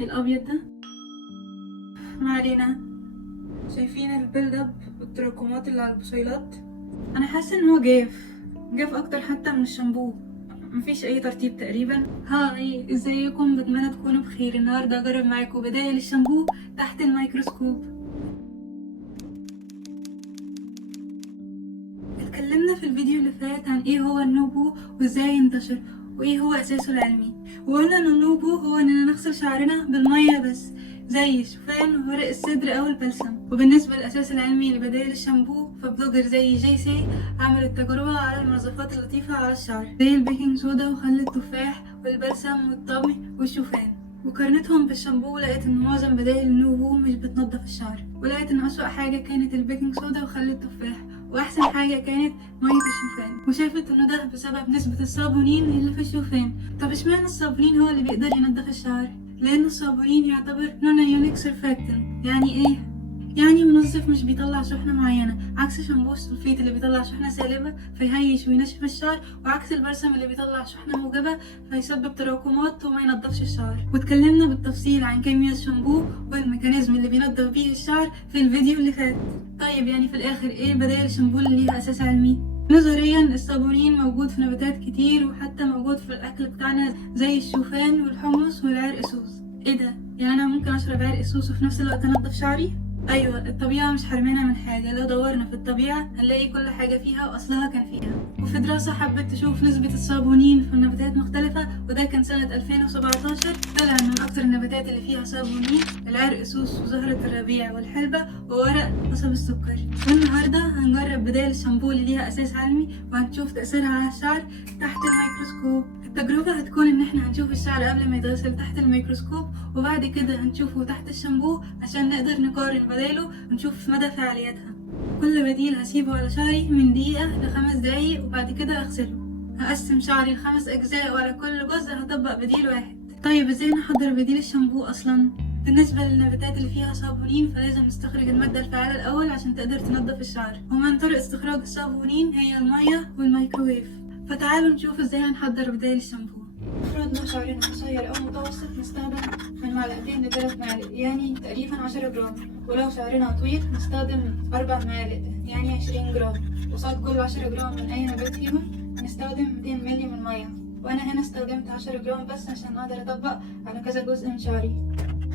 الابيض ده. ما علينا. شايفين البيلد اب والتراكمات اللي على البصيلات؟ انا حاسه ان هو جاف اكتر حتى من الشامبو. مفيش اي ترتيب تقريبا. هاي، ازيكم؟ بتمنى تكونوا بخير. النهارده اجرب معاكم بدايل الشامبو تحت الميكروسكوب. اتكلمنا في الفيديو اللي فات عن ايه هو النوبو وازاي ينتشر وايه هو اساسه العلمي، وقلنا ان النوبو هو اننا نغسل شعرنا بالميه بس، زي الشوفان وورق السدر او البلسم. وبالنسبه للاساس العلمي لبدائل الشامبو، فبلوجر زي جي عمل التجربه على المنظفات اللطيفه على الشعر زي البيكنج صودا وخل التفاح والبلسم والطمي والشوفان، وقارنتهم بالشامبو. لقيت ان معظم بدائل النوبو مش بتنضف الشعر، ولقيت ان اسوأ حاجه كانت البيكنج صودا وخل التفاح، واحسن حاجه كانت ميه الشوفان. وشافت ان ده بسبب نسبه الصابونين اللي في الشوفان. طب اشمعنى الصابونين هو اللي بيقدر ينضف الشعر؟ لان الصابونين يعتبر نون ايونيك سيرفاكتنت. يعني ايه؟ يعني منظف مش بيطلع شحنة معينة، عكس شامبو السلفيت اللي بيطلع شحنة سالبة فيهيش وينشف الشعر، وعكس البلسم اللي بيطلع شحنة موجبة فيسبب تراكمات وما ينضفش الشعر. واتكلمنا بالتفصيل عن كيمياء الشامبو والميكانيزم اللي بينضف بيه الشعر في الفيديو اللي فات. طيب يعني في الاخر ايه بدائل الشامبو اللي ليها اساس علمي؟ نظريا الصابونين موجود في نباتات كتير، وحتى موجود في الاكل بتاعنا زي الشوفان والحمص والعرق سوس. ايه ده؟ يعني انا ممكن اشرب عرق سوس وفي نفس الوقت انضف شعري؟ ايوه، الطبيعة مش حرمانة من حاجة. لو دورنا في الطبيعة هنلاقي كل حاجة فيها واصلها كان فيها. وفي دراسة حبت تشوف نسبة الصابونين في النباتات مختلفة، وده كان سنة 2017. طلع ان من اكتر النباتات اللي فيها صابونين العرق سوس وزهرة الربيع والحلبة وورق قصب السكر. والنهاردة هنجرب بدائل الشامبو اللي ليها اساس علمي، وهنشوف تأثيرها على الشعر تحت الميكروسكوب. التجربة هتكون ان احنا هنشوف الشعر قبل ما يتغسل تحت الميكروسكوب، وبعد كده هنشوفه تحت الشامبو عشان نقدر نقارن بدايله ونشوف مدى فعاليتها. كل بديل هسيبه على شعري من دقيقة ل5 دقايق، وبعد كده اغسله. هقسم شعري ل5 اجزاء، وعلى كل جزء هطبق بديل واحد. طيب ازاي نحضر بديل الشامبو اصلا؟ بالنسبة للنباتات اللي فيها صابونين فلازم نستخرج المادة الفعالة الأول عشان تقدر تنظف الشعر، ومن طرق استخراج الصابونين هي المية والميكروويف. فتعالوا نشوف ازاي هنحضر بدايل الشامبو. المفروض لو شعرنا قصير أو متوسط نستخدم من 2 ل3 معالق، يعني تقريبا 10 جرام. ولو شعرنا طويل نستخدم 4 معالق، يعني 20 جرام. قصاد كل 10 جرام من أي نبات فيهم نستخدم 200 مللي من مية. وأنا هنا استخدمت 10 جرام بس عشان أقدر أطبق على كذا جزء من شعري.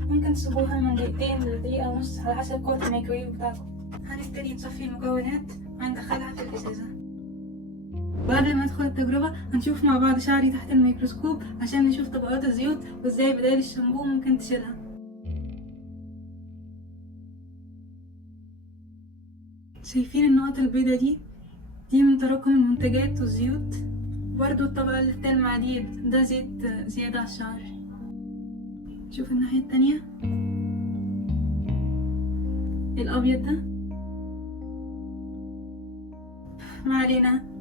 ممكن تسيبوها من دقيقتين لدقيقة ونص على حسب قوة الميكرويف بتاعكم. هنبتدي نصفي المكونات وهندخلها في الإزازة. وقبل ما ندخل التجربة هنشوف مع بعض شعري تحت الميكروسكوب عشان نشوف طبقات الزيوت وازاي بدائل الشامبو ممكن تشيلها. شايفين النقط البيضة دي من تراكم المنتجات والزيوت. برضو الطبقة اللي بتلمع دي ده زيت زيادة على الشعر. شوف الناحية التانية، الأبيض ده. ما علينا.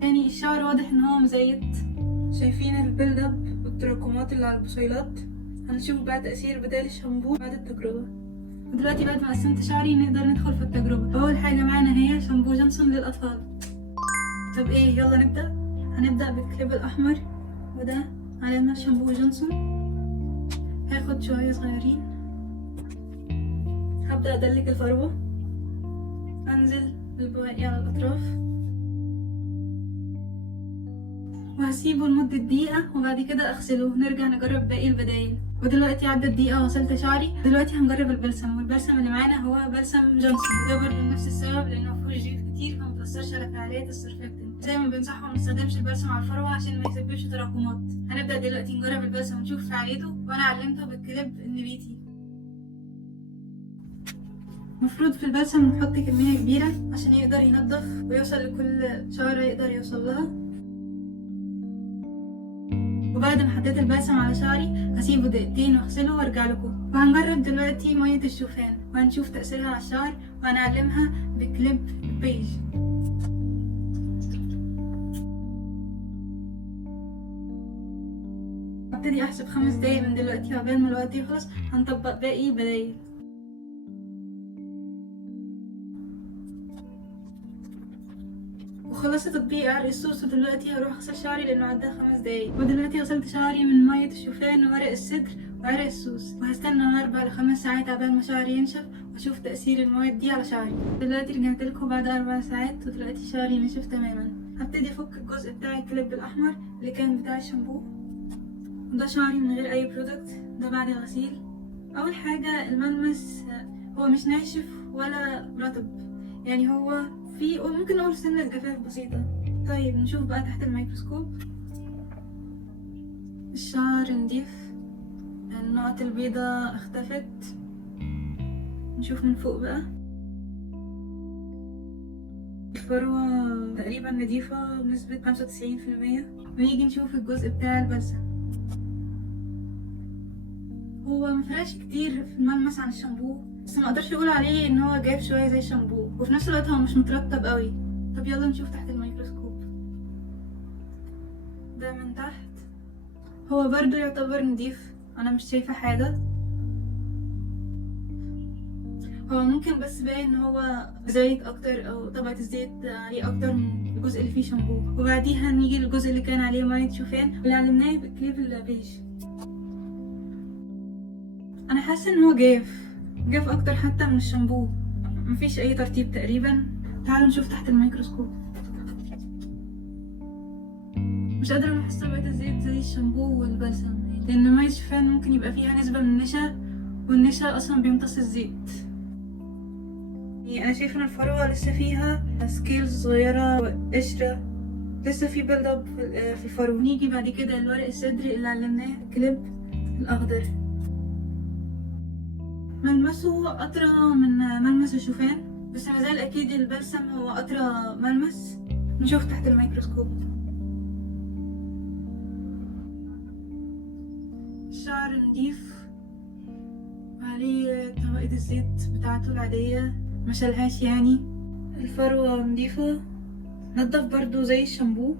يعني الشعر واضح ان هو مزيت. شايفين البيلد اب والتراكمات اللي على البصيلات؟ هنشوف بقى تأثير بدائل الشامبو بعد التجربة. ودلوقتي بعد ما قسمت شعري نقدر ندخل في التجربة. أول حاجة معانا هي شامبو جونسون للأطفال. طب ايه، يلا نبدأ. هنبدأ بالكليب الأحمر، وده علامة شامبو جونسون. هاخد شوية صغيرين، هبدأ أدلك الفروة، أنزل بالبواقي على الأطراف، وهسيبه لمدة دقيقة وبعد كده أغسله ونرجع نجرب باقي البدايل. ودلوقتي عدت دقيقة وغسلت شعري. دلوقتي هنجرب البلسم، والبلسم اللي معانا هو بلسم جونسون، وده برضه لنفس السبب لأنه مفيهوش زيوت كتير فمبتأثرش على فعالية السرفكتنت. دايما بنصحهم منستخدمش البلسم على الفروة عشان ما يسببش تراكمات. هنبدأ دلوقتي نجرب البلسم ونشوف فعاليته، وأنا علمته بالكليب النبيتي. المفروض في البلسم نحط كمية كبيرة عشان يقدر ينضف ويوصل لكل شعرة يقدر يوصل لها. وبعد ما حطيت البلسم على شعري هسيبه دقيقتين واغسله وارجع لكم. وهنجرب دلوقتي مية الشوفان وهنشوف تأثيرها على الشعر، وهنعلمها بكليب بيج. هبتدي احسب 5 دقايق من دلوقتي، وعقبال ما الوقت يخلص هنطبق باقي بدايل. وخلصت تطبيق عرق السوس، ودلوقتي هروح اغسل شعري لانه عدى 5 دقايق. ودلوقتي غسلت شعري من مية الشوفان وورق السدر وعرق السوس، وهستنى من 4 ل5 ساعات عبال ما شعري ينشف واشوف تأثير المواد دي على شعري. دلوقتي رجعت لكم بعد 4 ساعات ودلوقتي شعري نشف تماما. هبتدي افك الجزء بتاع الكليب الاحمر اللي كان بتاع الشامبو، وده شعري من غير اي برودكت. ده بعد الغسيل. اول حاجة الملمس هو مش ناشف ولا رطب، يعني هو في ممكن نقول سنة جفاف بسيطة. طيب نشوف بقى تحت الميكروسكوب. الشعر نضيف، النقط البيضاء اختفت. نشوف من فوق بقى، الفروة تقريبا نضيفة بنسبة 95%. ونيجي نشوف الجزء بتاع البلسم. هو مفرقش كتير في الملمس عن الشامبو، بس ما اقدرش اقول عليه ان هو جاف شوية زي الشامبو، وفي نفس الوقت هو مش مترطب قوي. طب يلا نشوف تحت الميكروسكوب. ده من تحت هو برضو يعتبر نضيف، انا مش شايفة حاجة. هو ممكن بس باين ان هو زيت اكتر او طبقة الزيت عليه اكتر من الجزء اللي فيه شامبو. وبعديها نيجي للجزء اللي كان عليه مية شوفان واللي علمناه بكليب البيج. انا حاسة ان هو جاف اكتر حتى من الشامبو، مفيش اي ترطيب تقريبا. تعالوا نشوف تحت الميكروسكوب. مش قادرة احس طبقة الزيت زي الشامبو والبلسم، لان مية الشوفان ممكن يبقى فيها نسبة من النشا، والنشا اصلا بيمتص الزيت. انا شايفه ان الفروه لسه فيها سكيلز صغيره وقشره، لسه في بيلد اب في الفروه. نيجي بعد كده الورق الصدري اللي علمناه كليب الاخضر. ملمسه اطرى من ملمس الشوفان، بس مازال اكيد البلسم هو اطرى ملمس. نشوف تحت الميكروسكوب. الشعر نضيف وعليه طبقة الزيت بتاعته العادية، مشلهاش يعني. الفروة نضيفة، نضف برضو زي الشامبو.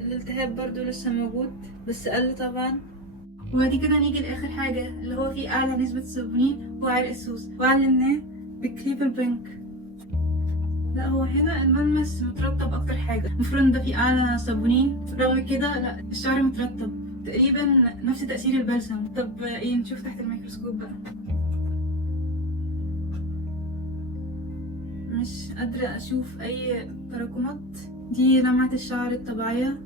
الالتهاب برضو لسه موجود بس قل طبعا. وبعد كده نيجي لاخر حاجة اللي هو فيه اعلى نسبة سابونين هو عرق السوس، وعلمناه بكليب البنك. لا هو هنا الملمس مترطب اكتر حاجة، المفروض ان ده فيه اعلى صابونين، رغم كده لا الشعر مترطب تقريبا نفس تأثير البلسم. طب ايه نشوف تحت الميكروسكوب بقى. مش قادرة اشوف اي تراكمات، دي لمعة الشعر الطبيعية.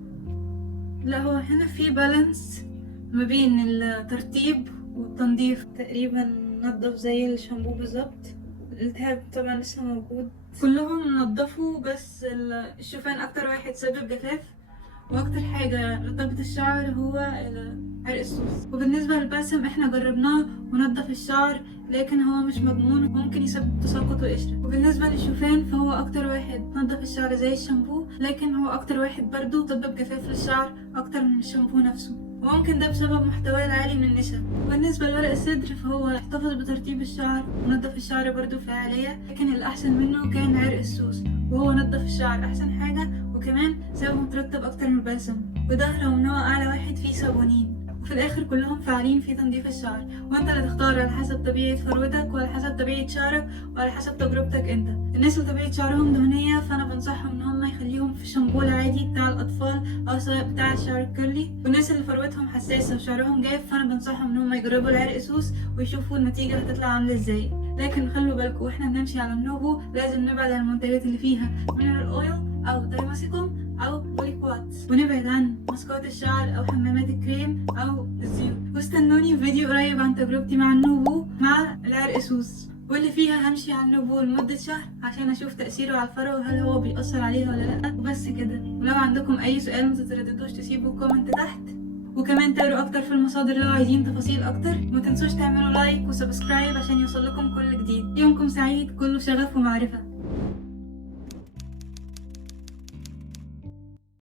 لا هو هنا في بالانس ما بين الترطيب والتنظيف، تقريبا نضف زي الشامبو بالظبط. الالتهاب طبعا لسه موجود. كلهم نضفوا بس الشوفان اكتر واحد سبب جفاف، واكتر حاجة رطبت الشعر هو عرق السوس. وبالنسبة للبلسم احنا جربناه ونضف الشعر، لكن هو مش مضمون وممكن يسبب تساقط وقشرة. وبالنسبة للشوفان فهو اكتر واحد نضف الشعر زي الشامبو، لكن هو اكتر واحد برضو سبب جفاف للشعر اكتر من الشامبو نفسه، وممكن ده بسبب محتواه العالي من النشا. وبالنسبة لورق الصدر فهو احتفظ بترطيب الشعر ونضف الشعر برضو فعالية، لكن الأحسن منه كان عرق السوس، وهو نضف الشعر أحسن حاجة، وكمان سابه مترطب أكتر من البلسم، وده رغم إن هو أعلى واحد فيه صابونين. وفي الآخر كلهم فعالين في تنظيف الشعر، وأنت اللي تختار على حسب طبيعة فروتك وعلى حسب طبيعة شعرك وعلى حسب تجربتك أنت. الناس اللي طبيعة شعرهم دهنية فأنا بنصحهم إن هم يخليهم في الشامبو العادي بتاع الأطفال أو سواء بتاع الشعر الكيرلي. والناس اللي فروتهم حساسة وشعرهم جاف فأنا بنصحهم إن هم يجربوا العرق سوس ويشوفوا النتيجة هتطلع عاملة إزاي. لكن خلوا بالكم واحنا بنمشي على النوبو لازم نبعد عن المنتجات اللي فيها مينرال اويل او دايماسيكوم او بوليكوات، ونبعد عن ماسكات الشعر او حمامات الكريم او الزيوت. واستنوني في فيديو قريب عن تجربتي مع النوبو مع العرق سوس، واللي فيها همشي على النوبو لمدة شهر عشان اشوف تأثيره على الفروة وهل هو بيأثر عليها ولا لا. وبس كده. ولو عندكم اي سؤال متترددوش تسيبوا كومنت تحت، وكمان تقروا اكتر في المصادر لو عايزين تفاصيل اكتر. ومتنسوش تعملوا لايك وسبسكرايب عشان يوصلكم كل جديد. يومكم سعيد، كله شغف ومعرفة.